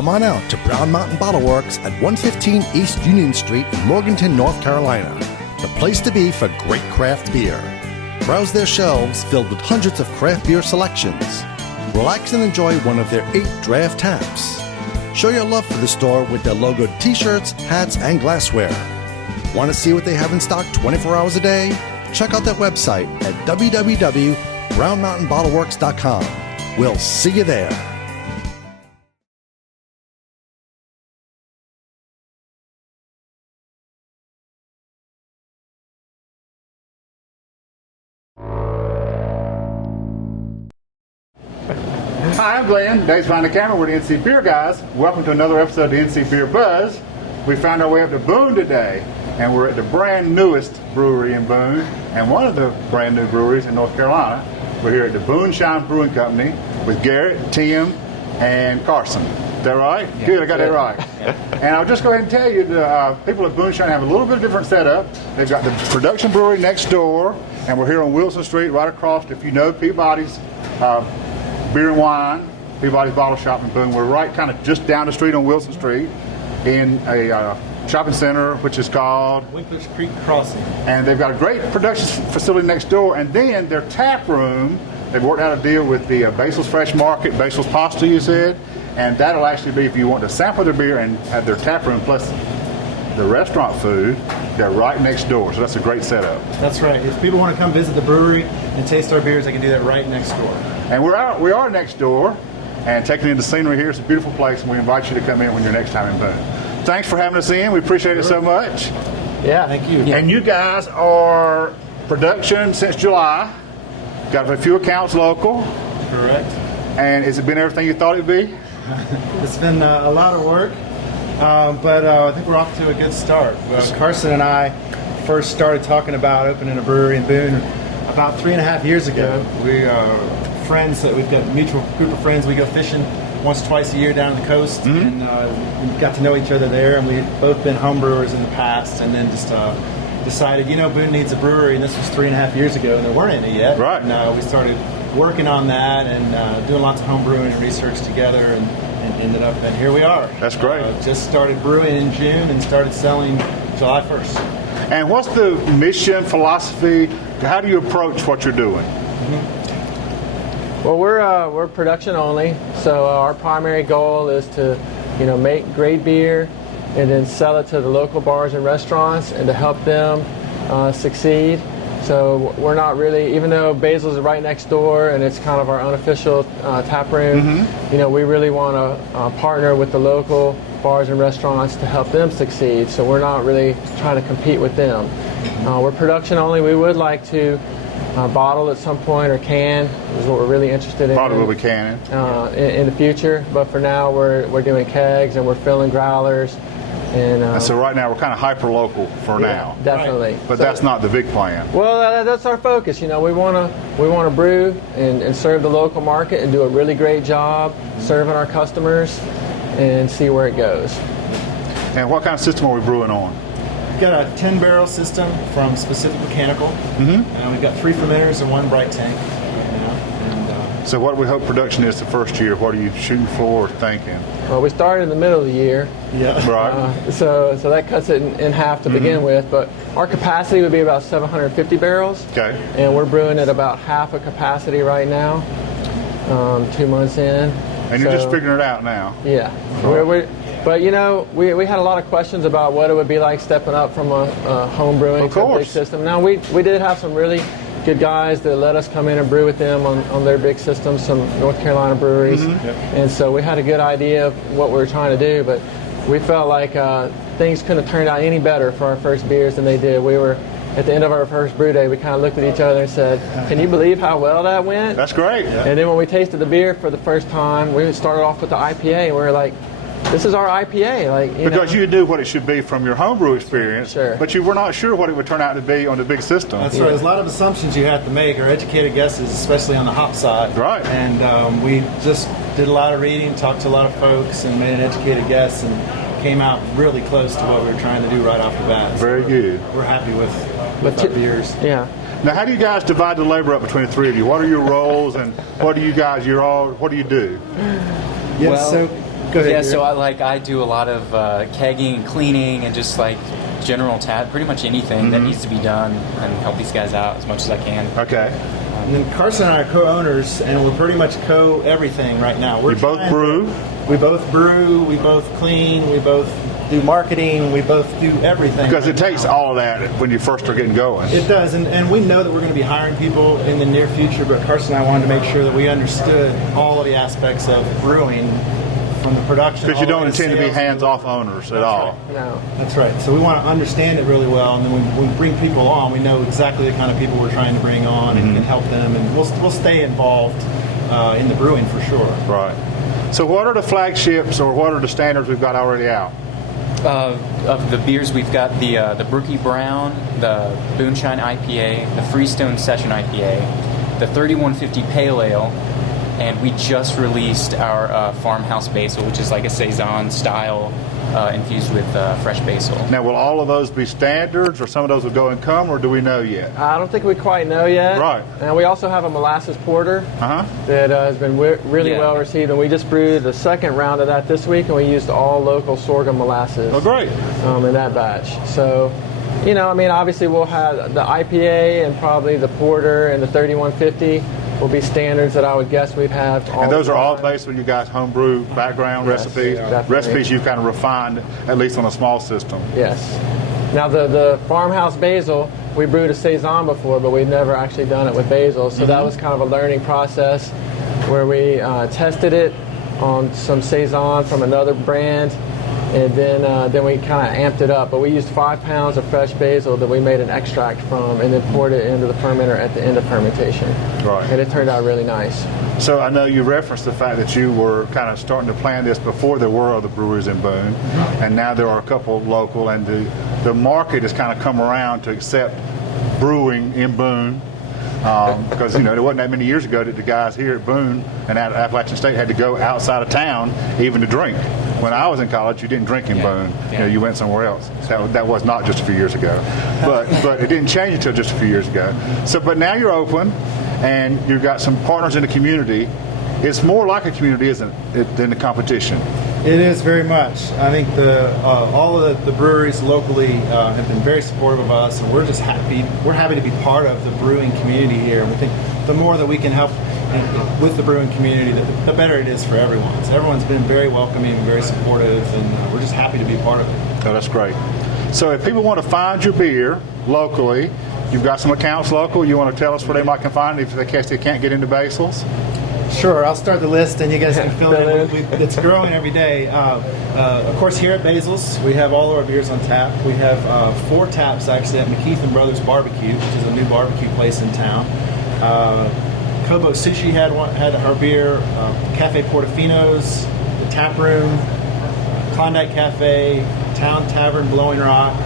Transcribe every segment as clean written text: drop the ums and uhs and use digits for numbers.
come on out to Brown Mountain Bottle Works at 115 East Union Street in Morganton, North Carolina. The place to be for great craft beer. Browse their shelves filled with hundreds of craft beer selections. Relax and enjoy one of their 8 draft taps. Show your love for the store with their logoed t-shirts, hats, and glassware. Want to see what they have in stock 24 hours a day? Check out their website at www.brownmountainbottleworks.com. We'll see you there. Hi, I'm Glenn. Dave's behind the camera. We're the NC Beer guys. Welcome to another episode of the NC Beer Buzz. We found our way up to Boone today, and we're at the brand newest brewery in Boone, and one of the brand new breweries in North Carolina. We're here at the Booneshine Brewing Company with Garrett, Tim, and Carson. Is that right? Yeah, good, I got that right. And I'll just go ahead and tell you, the people at Booneshine have a little bit different setup. They've got the production brewery next door, and we're here on Wilson Street, right across, if you know Peabody's Beer and Wine, Peabody's Bottle Shop in Boone. We're right kind of just down the street on Wilson Street in a shopping center, which is called Winkler's Creek Crossing. And they've got a great production facility next door. And then their tap room, they've worked out a deal with the Basil's Fresh Market, Basil's Pasta, you said. And that'll actually be if you want to sample their beer and have their tap room plus the restaurant food, they're right next door. So that's a great setup. That's right. If people want to come visit the brewery and taste our beers, they can do that right next door. And we are next door and taking in the scenery here. It's a beautiful place, and we invite you to come in when you're next time in Boone. Thanks for having us in. We appreciate it so much. Yeah, thank you. And you guys are production since July. Got a few accounts local. Correct. And has it been everything you thought it'd be? It's been a lot of work, but I think we're off to a good start. Carson and I first started talking about opening a brewery in Boone about 3.5 years ago. We are friends. We've got a mutual group of friends. We go fishing once, twice a year down the coast, and we got to know each other there. And we've both been home brewers in the past, and then just decided, Boone needs a brewery. And this was 3.5 years ago, and there weren't any yet. Right. And we started working on that and doing lots of home brewing and research together, and ended up, and here we are. That's great. Just started brewing in June and started selling July 1st. And what's the mission, philosophy? How do you approach what you're doing? Well, we're production only, so our primary goal is to, make great beer and then sell it to the local bars and restaurants and to help them succeed. So we're not really, even though Basil's is right next door and it's kind of our unofficial tap room, we really want to partner with the local bars and restaurants to help them succeed. So we're not really trying to compete with them. We're production only. We would like to bottle at some point or can is what we're really interested in. Bottle we can in the future, but for now we're doing kegs and we're filling growlers. And so right now we're kind of hyper local for now. Definitely. But that's not the big plan. Well, that's our focus. We want to brew and serve the local market and do a really great job serving our customers and see where it goes. And what kind of system are we brewing on? We've got a 10-barrel system from Specific Mechanical. And we've got 3 fermenters and 1 bright tank. So what do we hope production is the first year? What are you shooting for or thinking? Well, we started in the middle of the year. Yeah. Right. So that cuts it in half to begin with. But our capacity would be about 750 barrels. Okay. And we're brewing at about half a capacity right now, 2 months in. And you're just figuring it out now. Yeah. But we had a lot of questions about what it would be like stepping up from a home brewing to a big system. Now we did have some really good guys that let us come in and brew with them on their big systems, some North Carolina breweries. And so we had a good idea of what we were trying to do, but we felt like things couldn't have turned out any better for our first beers than they did. We were at the end of our first brew day, we kind of looked at each other and said, can you believe how well that went? That's great. And then when we tasted the beer for the first time, we started off with the IPA, and we were like, this is our IPA. Because you knew what it should be from your homebrew experience, but you were not sure what it would turn out to be on the big system. That's right. There's a lot of assumptions you have to make, or educated guesses, especially on the hop side. Right. And we just did a lot of reading, talked to a lot of folks, and made an educated guess, and came out really close to what we were trying to do right off the bat. Very good. We're happy with our beers. Yeah. Now, how do you guys divide the labor up between the three of you? What are your roles, and what do you do? Yeah, so Go ahead. Yeah, so Garrett. I do a lot of kegging and cleaning and just like general pretty much anything that needs to be done, and help these guys out as much as I can. Okay. And then Carson and I are co-owners, and we're pretty much co-everything right now. You both brew? We both brew, we both clean, we both do marketing, we both do everything. Because it right takes now. all of that when you first are getting going. It does, and we know that we're going to be hiring people in the near future, but Carson and I wanted to make sure that we understood all of the aspects of brewing, from the production. Because you all the don't way to intend to be sales. hands-off owners at all. No. That's right. So we want to understand it really well, and then when we bring people on, we know exactly the kind of people we're trying to bring on and can help them, and we'll stay involved in the brewing for sure. Right. So what are the flagships, or what are the standards we've got already out? Of the beers, we've got the Brookie Brown, the Booneshine IPA, the Freestone Session IPA, the 3150 Pale Ale, and we just released our Farmhouse Basil, which is like a Saison style infused with fresh basil. Now, will all of those be standards, or some of those will go and come, or do we know yet? I don't think we quite know yet. Right. And we also have a Molasses Porter Uh-huh. that has been really Yeah. well received, and we just brewed the second round of that this week, and we used all local sorghum molasses Oh, great. in that batch. So, you know, I mean, obviously we'll have the IPA and probably the Porter and the 3150 will be standards that I would guess we'd have. And those the are all time. based on you guys' homebrew background Yes, recipes? definitely. Recipes you've kind of refined, at least on a small system. Yes. Now the Farmhouse Basil, we brewed a Saison before, but we've never actually done it with basil. So that was kind of a learning process where we tested it on some Saison from another brand, and then we kind of amped it up. But we used 5 pounds of fresh basil that we made an extract from, and then poured it into the fermenter at the end of fermentation. Right. And it turned out really nice. So I know you referenced the fact that you were kind of starting to plan this before there were other breweries in Boone, and now there are a couple local, and the market has kind of come around to accept brewing in Boone. Because you know, it wasn't that many years ago that the guys here at Boone and at Appalachian State had to go outside of town even to drink. When I was in college, you didn't drink in Boone. You know, you went somewhere else. That was not just a few years ago, but it didn't change until just a few years ago. So, but now you're open, and you've got some partners in the community. It's more like a community, isn't it, than the competition? It is very much. I think all of the breweries locally have been very supportive of us, and we're just happy. We're happy to be part of the brewing community here. And we think the more that we can help with the brewing community, the better it is for everyone. So everyone's been very welcoming and very supportive, and we're just happy to be part of it. Oh, that's great. So if people want to find your beer locally, you've got some accounts local. You want to tell us where they might can find it if they can't get into Basil's? Sure, I'll start the list and you guys can fill Fill in. in. It's growing every day. Of course, here at Basil's, we have all of our beers on tap. We have 4 taps actually at McKeith and Brothers Barbecue, which is a new barbecue place in town. Kobo Sushi had our beer. Cafe Portofino's, the Tap Room, Klondike Cafe, Town Tavern, Blowing Rock.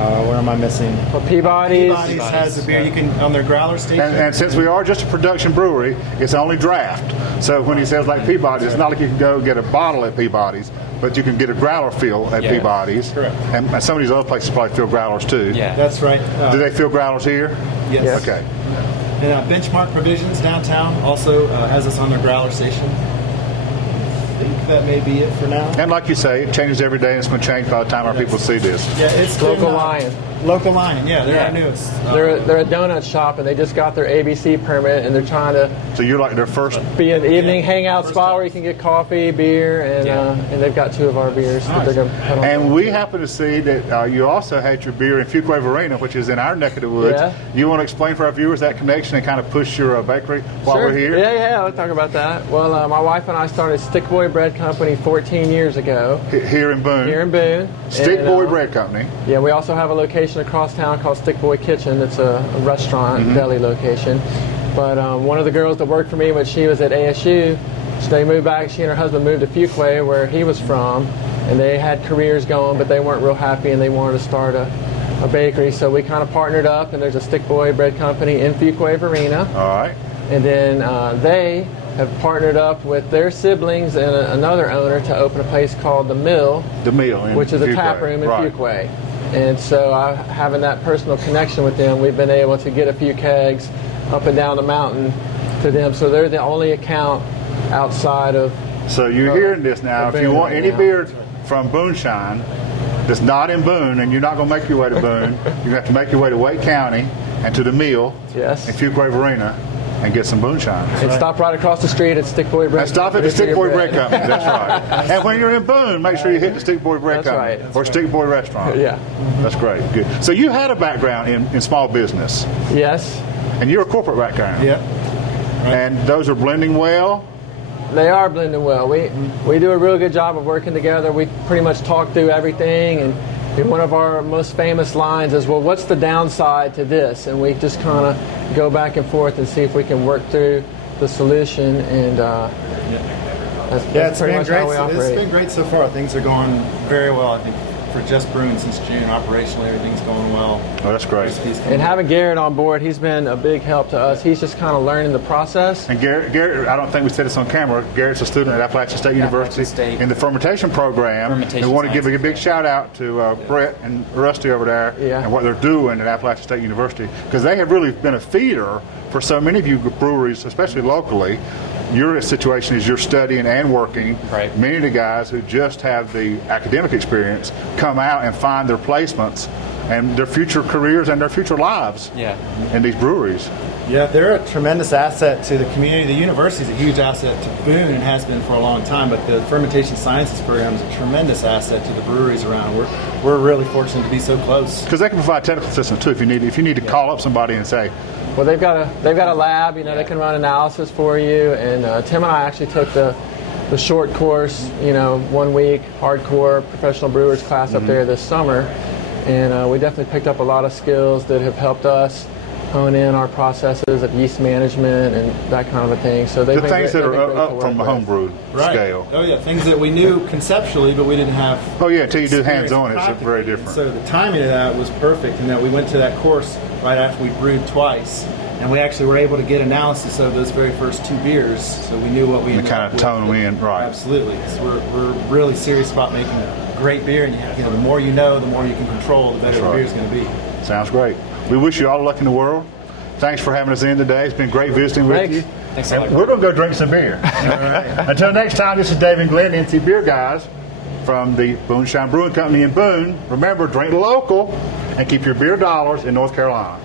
Where am I missing? Well, Peabody's. Peabody's has a beer. You can on their growler station. And since we are just a production brewery, it's only draft. So when he says like Peabody's, it's not like you can go get a bottle at Peabody's, but you can get a growler fill at Peabody's. Correct. And some of these other places probably fill growlers too. Yeah. That's right. Do they fill growlers here? Yes. Okay. And Benchmark Provisions downtown also has us on their growler station. I think that may be it for now. And like you say, it changes every day, and it's going to change by the time our people see this. Yeah, it's Local been, Lion. Local Lion, yeah, they're Yeah. our newest. They're a donut shop, and they just got their ABC permit, and they're trying to So you're like their first. be an evening hangout First spot time. where you can get coffee, beer, and they've got 2 of our beers that they're going to put on. And we happen to see that you also had your beer in Fuquay Arena, which is in our neck of the woods. Yeah. You want to explain for our viewers that connection and kind of push your bakery while Sure. we're here? Yeah, I'll talk about that. Well, my wife and I started Stick Boy Bread Company 14 years ago Here in Boone. here in Boone. Stick And, Boy Bread Company. Yeah, we also have a location across town called Stick Boy Kitchen. It's a restaurant, deli location. But one of the girls that worked for me when she was at ASU, so they moved back. She and her husband moved to Fuquay, where he was from, and they had careers going, but they weren't real happy, and they wanted to start a bakery. So we kind of partnered up, and there's a Stick Boy Bread Company in Fuquay Arena. All right. And then they have partnered up with their siblings and another owner to open a place called The Mill, The Mill in which is a Fuquay. tap room in Right. Fuquay. And so having that personal connection with them, we've been able to get a few kegs up and down the mountain to them. So they're the only account outside of So you're hearing this now. If you want any beer from Booneshine that's not in Boone, and you're not going to make your way to Boone, you're going to have to make your way to Wake County and to the Mill Yes. in Fuquay Arena and get some Booneshine. And stop right across the street at Stick Boy Bread. And stop at the Stick Boy Bread Company. That's right. And when you're in Boone, make sure you hit the Stick Boy Bread That's Company right. or Stick Boy Restaurant. Yeah. That's great. Good. So you had a background in small business, Yes. and you're a corporate background. Yep. And those are blending well. They are blending well. We do a real good job of working together. We pretty much talk through everything, and one of our most famous lines is, well, what's the downside to this? And we just kind of go back and forth and see if we can work through the solution, and that's It's pretty been much great. how we It's operate. been great so far. Things are going very well. I think for just brewing since June, operationally everything's going well. Oh, that's great. Recipes coming And having Garrett on board, he's been a big help to us. He's just kind of learning the process. And Garrett, I don't think we said this on camera. Garrett's a student at Appalachian State University State. in the fermentation program. Fermentation we want to give a science. big shout out to Brett and Rusty over there Yeah. and what they're doing at Appalachian State University, because they have really been a feeder for so many of you breweries, especially locally. Your situation is you're studying and working. Right. Many of the guys who just have the academic experience come out and find their placements and their future careers and their future lives Yeah. in these breweries. Yeah, they're a tremendous asset to the community. The university is a huge asset to Boone and has been for a long time, but the fermentation sciences program is a tremendous asset to the breweries around. We're really fortunate to be so close. Because they can provide technical assistance too if you need to call up somebody and say, Well, they've got a lab. They can run analysis for you. And Tim and I actually took the short course, 1 week hardcore professional brewers class up there this summer, and we definitely picked up a lot of skills that have helped us hone in our processes of yeast management and that kind of a thing. So the things that are up from the homebrew scale. Oh yeah, things that we knew conceptually, but we didn't have. Oh yeah, until you do experience hands-on, it's practically. very different. So the timing of that was perfect, in that we went to that course right after we brewed twice, and we actually were able to get analysis of those very first 2 beers, so we knew what we And ended kind up of with. tone them in, right. Absolutely. So we're really serious about making great beer, and the more you know, the more you can control, the better the right. beer's going to be. Sounds great. We wish you all the luck in the world. Thanks for having us in today. It's been great visiting with Thanks. you. Thanks a lot. And we're going to go drink some beer. Until next time, this is Dave and Glenn, NC Beer Guys, from the Booneshine Brewing Company in Boone. Remember, drink local and keep your beer dollars in North Carolina.